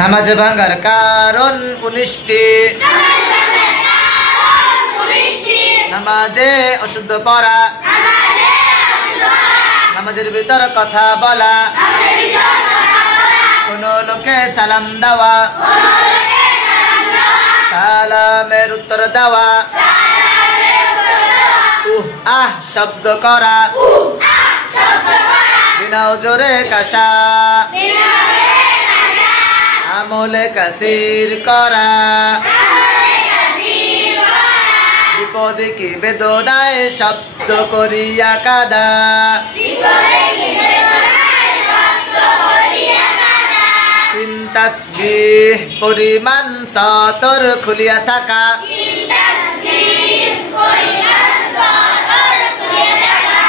নামাজ ভাঙার কারণ 19টি। নামাজে অশুদ্ধ পড়া, নামাজের ভিতর কথা বলা, কোন লোকে সালাম দেওয়া, সালামের উত্তর দেওয়া, আহ শব্দ করা, বিনা ওজরে কাশা, আমলে কাসির করা, বিপদে কি বেদনায় শব্দ করিয়া কাদা, তিন তাসবিহ পরিমাণ সতর খুলিয়া থাকা,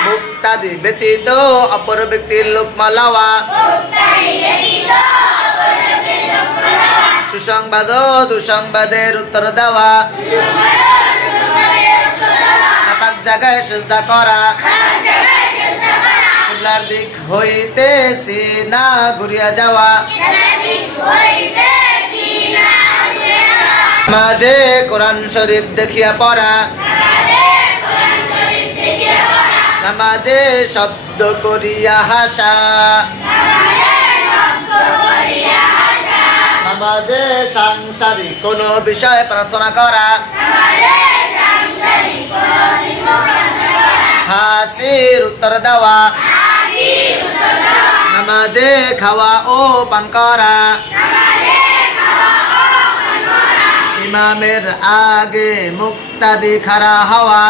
মুক্তাদি ব্যতীত অপর ব্যক্তির লোকমা লওয়া, সুসংবাদ ও দুঃসংবাদের উত্তর দেওয়া, নাপাক জায়গায় সিজদা করা, কিবলার দিক হইতে সিনা ঘুরিয়া যাওয়া, নামাজে কোরআন শরীফ দেখিয়া পড়া, নামাজে শব্দ করিয়া হাসা, নামাজে সাংসারিক কোন বিষয় প্রার্থনা করা, হাসির উত্তর দেওয়া, নামাজে খাওয়া ও পান করা, ইমামের আগে মুক্তাদি খাড়া হওয়া,